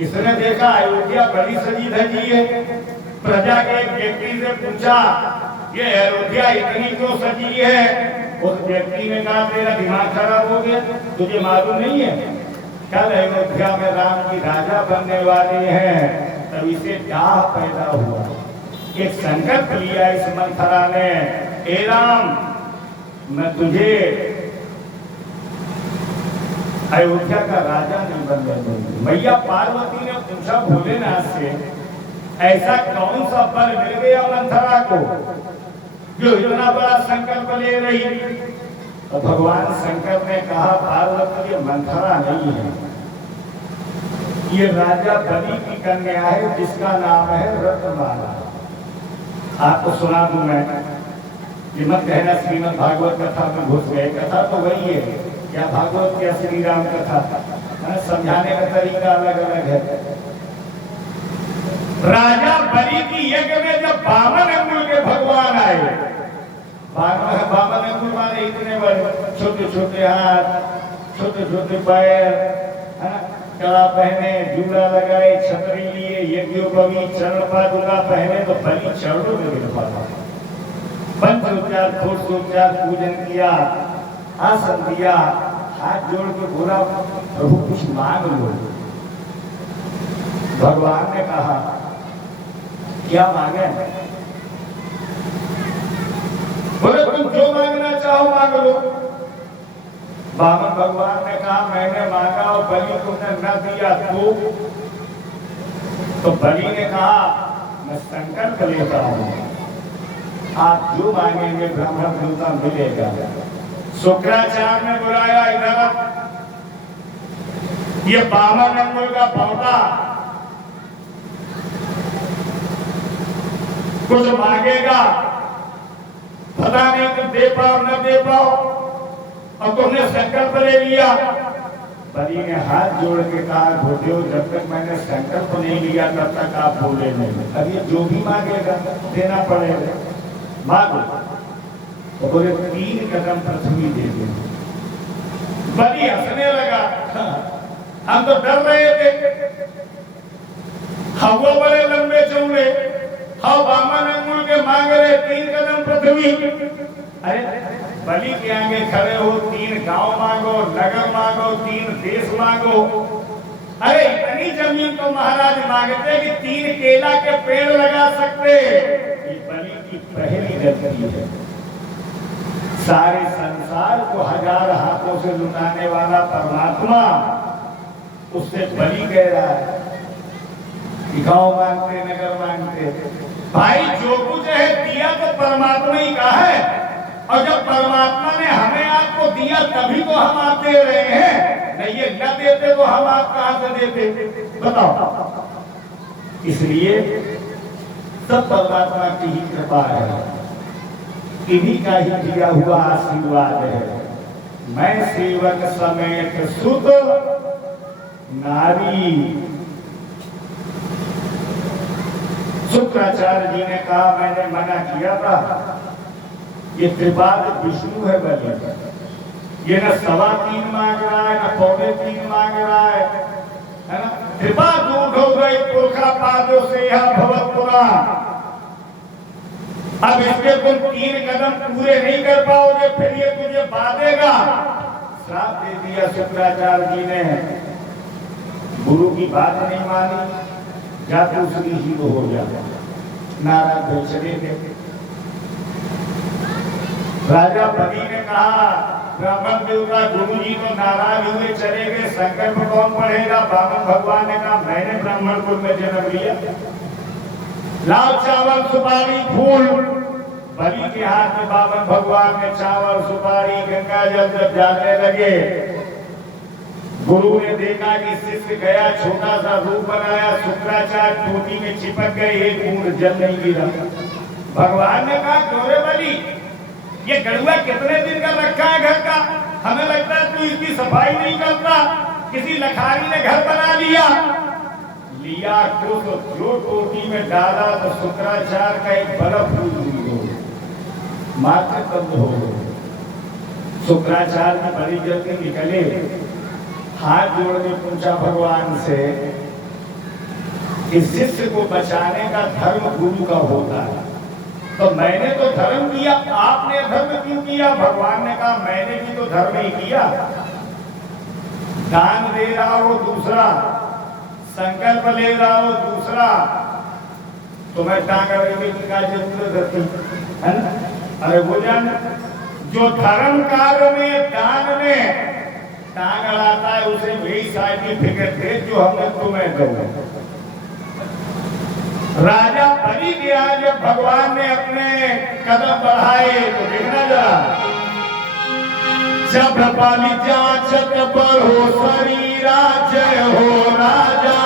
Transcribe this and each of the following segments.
इसने देखा अयोध्या बड़ी सजी धजी है। प्रजा के एक व्यक्ति से पूछा ये अयोध्या इतनी क्यों सजी है? उस व्यक्ति ने कहा तेरा दिमाग खराब हो गया, तुझे मालूम नहीं है कल अयोध्या में राम की राजा बनने वाले हैं। तब इसे डाह पैदा हुआ, एक संकल्प लिया इस मंथरा ने, हे राम मैं तुझे अयोध्या का राजा नहीं बनने दूंगी। मैया पार्वती ने पूछा भोलेनाथ से ऐसा कौन सा बल मिल गया मंथरा को जो इतना बड़ा संकल्प ले रही? तो भगवान शंकर ने कहा पार्वती ये मंथरा नहीं है, ये राजा बलि की कन्या है जिसका नाम है रत्नमाला। आपको सुना दूं मैं, ये मत कहना श्रीमद् भागवत कथा में घुस गए। कथा तो वही है, या भागवत या श्री राम कथा, समझाने का तरीका अलग अलग है। राजा बलि की यज्ञ में जब 52 अंगुल के भगवान आए, 52 अंगुल माने इतने बड़े, छोटे छोटे हाथ, छोटे छोटे पैर, कड़ा पहने, जूड़ा लगाए, छतरी लिए, यज्ञोपवी चरण पादुका पहने, तो बलि चरणों में गिर पड़ा, पंचोपचार घोषोपचार पूजन किया, आसन दिया, हाथ जोड़ के बोला प्रभु कुछ मांग लो। भगवान ने कहा क्या मांगे? बोले तुम जो मांगना चाहो मांग लो। बामन भगवान ने कहा मैंने मांगा और बलि तुमने न दिया तो बलि ने कहा मैं संकल्प लेता हूं, आप जो मांगेंगे ब्रह्म देवता मिलेगा। शुक्राचार्य ने बुलाया इधर, ये 52 अंगुल का पौधा कुछ मांगेगा, पता नहीं तुम दे पाओ न दे पाओ, और तुमने संकल्प ले लिया। बलि ने हाथ जोड़ के कहा भोजो जब तक मैंने संकल्प नहीं लिया तब तक आप बोले नहीं। अब ये जो भी मांगेगा देना पड़ेगा, मांगो। तो बोले 3 कदम पृथ्वी दे दे। बलि हंसने लगा, हम तो डर रहे थे, हवा बड़े लंबे चौड़े, हाँ 52 अंगुल के मांग रहे 3 कदम पृथ्वी। अरे बलि के आगे खड़े हो 3 गांव मांगो, नगर मांगो, 3 देश मांगो। अरे इतनी जमीन तो महाराज मांगते कि 3 केला के पेड़ लगा सकते। ये बलि की पहली गलती है। सारे संसार को 1000 हाथों से लुटाने वाला परमात्मा उससे बलि कह रहा है, गांव मांगते, नगर मांगते। भाई जो कुछ है दिया तो परमात्मा ही का है, और जब परमात्मा ने हमें आपको दिया तभी तो हम आप दे रहे हैं, नहीं ये न देते तो हम आप कहां से देते? बताओ। इसलिए सब परमात्मा की ही कृपा है, इन्हीं का ही दिया हुआ आशीर्वाद है। मैं सेवक समेत सुत नारी। शुक्राचार्य जी ने कहा मैंने मना किया था, ये त्रिपाद विष्णु है बलि, ये न 3.25 मांग रहा है, न 3.25 मांग रहा है ना? त्रिपाद दूर हो गई पुरखा पादों से यह भवतपुरा। अब इसके तुम 3 कदम पूरे नहीं कर पाओगे, फिर ये तुझे बांधेगा। श्राप दे दिया शुक्राचार्य जी ने, गुरु की बात नहीं मानी, या दूसरी ही वो हो जाए। नाराज हो चले गए। राजा बलि ने कहा ब्राह्मण देवता गुरु जी तो नाराज हुए चले गए, संकल्प कौन पढ़ेगा? बामन भगवान ने कहा मैंने ब्राह्मण कुल में जन्म लिया, लाल चावल सुपारी फूल। बलि के हाथ में बामन भगवान ने चावल सुपारी गंगा जल जब जाने लगे, गुरु ने देखा कि शिष्य गया, छोटा सा रूप बनाया, शुक्राचार्य टोटी में चिपक गए, एक बूंद जल नहीं गिरा। भगवान ने कहा क्यों रे बलि, ये गड़ुआ कितने दिन का रखा है घर का, हमें लगता है तू इसकी सफाई नहीं करता, किसी लखारी ने घर बना लिया। लिया कुछ जो टोटी में डाला तो शुक्राचार्य का एक बर्फ मात्र बंद हो गए। शुक्राचार्य बड़ी जल्दी निकले, हाथ जोड़ के पूछा भगवान से, इस शिष्य को बचाने का धर्म गुरु का होता है, तो मैंने तो धर्म किया, आपने अधर्म क्यों किया? भगवान ने कहा मैंने भी तो धर्म ही किया। दान दे रहा हो दूसरा, संकल्प ले रहा हो दूसरा, तो मैं टांग अड़ेगी का जरूरत है ना? अरे वो जान जो धर्म कार्य में दान में टांग अड़ाता है उसे वही सर्टिफिकेट दे जो हमने तुम्हें दो। राजा बलि गया, जब भगवान ने अपने कदम बढ़ाए तो देखना जरा, जब बलि जांचत बढ़ो शरीरा, जय हो राजा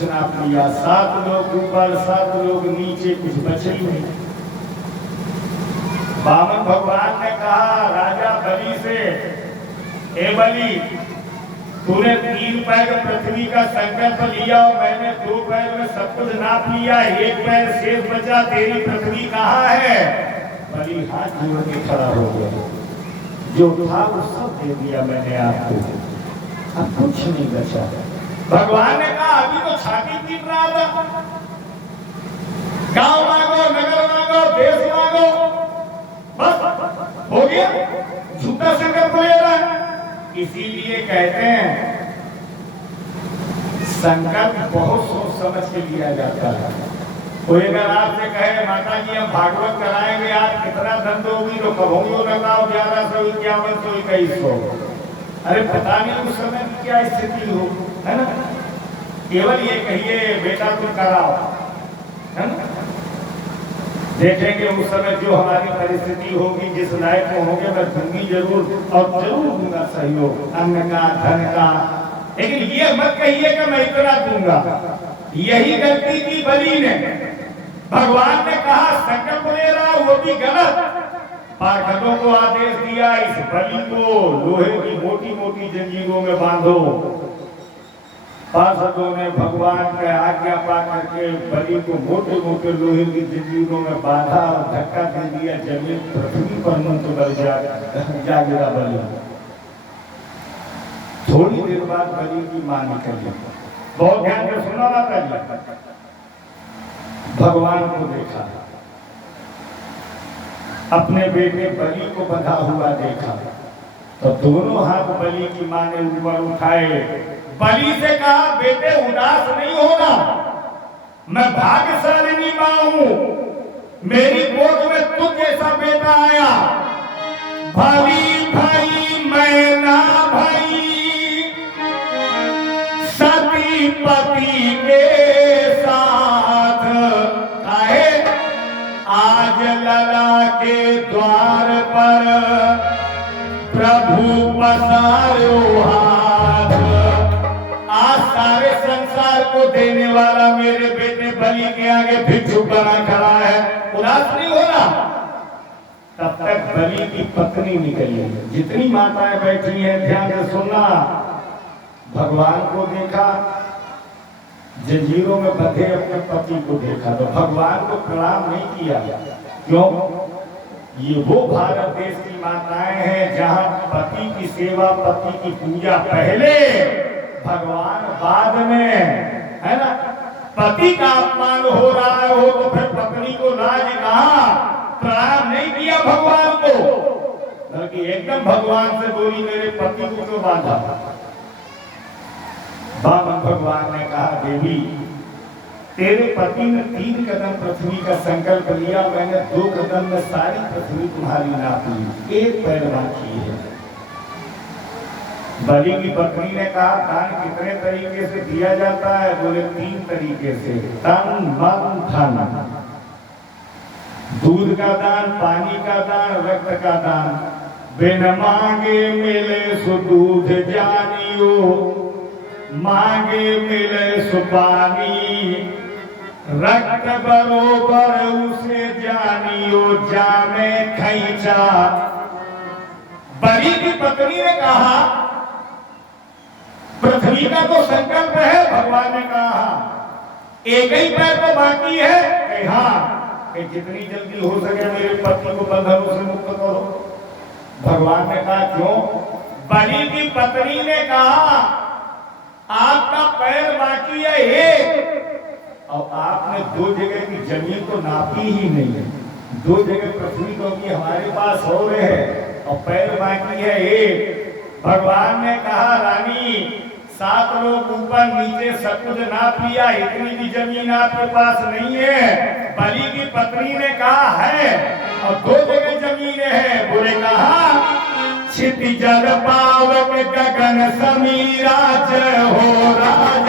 नाप लिया, 7 लोग ऊपर 7 लोग नीचे, कुछ बचे ही नहीं। बामन भगवान ने कहा राजा बलि से, ए बलि तूने 3 पैर पृथ्वी का संकल्प लिया और मैंने 2 पैर में सब कुछ नाप लिया, 1 पैर शेष बचा, तेरी पृथ्वी कहाँ है? बलि हाथ जोड़ के खड़ा हो गया, जो था वो सब दे दिया मैंने आपको, अब कुछ नहीं बचा। भगवान ने कहा अभी तो छाती पीट रहा था, गांव मांगो, नगर मांगो, देश मांगो, बस हो गया, झूठा संकल्प ले रहा है। इसीलिए कहते हैं संकल्प बहुत सोच समझ के लिया जाता है। कोई अगर आपसे कहे माता जी हम भागवत कराएंगे, आप कितना धन दोगी, तो कहोगे लगाओ 1100, 5100, 2100। अरे पता नहीं उस समय की क्या स्थिति हो, है ना? केवल ये कहिए बेटा तुम कराओ, है ना? देखेंगे उस समय जो हमारी परिस्थिति होगी, जिस लायक में होंगे, मैं दूंगी जरूर और जरूर दूंगा सहयोग, अन्न का, धन का। लेकिन ये मत कहिए कि मैं इतना दूंगा। यही गलती की बलि ने। भगवान ने कहा संकल्प ले रहा, वो भी गलत। पार्षदों को आदेश दिया इस बलि को लोहे की मोटी मोटी जंजीरों में बांधो, पार्षदों ने भगवान का आज्ञा पा करके बलि को मोटे मोटे लोहे की जंजीरों में बांधा और धक्का दे दिया। जमीन पृथ्वी पर मंत्र बल जा गिरा बलि। थोड़ी देर बाद बलि की मां निकली। बहुत ध्यान से सुना माता जी। भगवान को देखा, अपने बेटे बलि को बंधा हुआ देखा, तो दोनों हाथ बलि की मां ने ऊपर उठाए। बलि से कहा, बेटे उदास नहीं होना, मैं भाग्यशालिनी मां हूं, मेरी गोद में तुझ जैसा बेटा आया। भाई भाई मैं ना भाई, सती पति के साथ आए, आज लला के द्वार पर प्रभु पधारो हाथ। आज सारे संसार को देने वाला मेरे बेटे बलि के आगे भिक्षुक बना खड़ा है, उदास नहीं होना। तब तक बलि की पत्नी निकली। जितनी माताएं बैठी हैं ध्यान से सुनना। भगवान को देखा, जंजीरों में बंधे अपने पति को देखा, तो भगवान को प्रणाम नहीं किया। क्यों? ये वो भारत देश की माताएं हैं जहां पति की सेवा, पति की पूजा पहले, भगवान बाद में, है ना। पति का अपमान हो रहा हो तो फिर पत्नी को लाज कहा, प्रणाम नहीं किया भगवान को, बल्कि एकदम भगवान से बोली, मेरे पति को क्यों बांधा। बामन भगवान ने कहा, देवी तेरे पति ने 3 कदम पृथ्वी का संकल्प लिया, मैंने 2 कदम में सारी पृथ्वी तुम्हारी नाप ली, 1 पैर बाकी है। बलि की पत्नी ने कहा, दान कितने तरीके से दिया जाता है? बोले 3 तरीके से, तन मन धन। दूध का दान, पानी का दान, रक्त का दान। बिन मांगे मिले सो दूध जानियो, मांगे मिले सो पानी, रक्त बरोबर उसे जानियो, जामे खैचा। बलि की पत्नी ने कहा, पृथ्वी का तो संकल्प है, भगवान ने कहा एक ही पैर तो बाकी है, कि हाँ, कि जितनी जल्दी हो सके मेरे पति को बंधनों से मुक्त करो। भगवान ने कहा, क्यों? बलि की पत्नी ने कहा, आपका पैर बाकी है एक, और आपने 2 जगह की जमीन तो नापी ही नहीं है। 2 जगह पृथ्वी क्योंकि हमारे पास हो रहे हैं, और पैर बाकी है एक। भगवान ने कहा, रानी 7 लोग ऊपर नीचे सब कुछ नाप लिया, इतनी भी जमीन आपके पास नहीं है। बलि की पत्नी ने कहा है, और 2 जगह जमीन है। बोले कहा, क्षिति जल पावक गगन समीरा, जय हो राज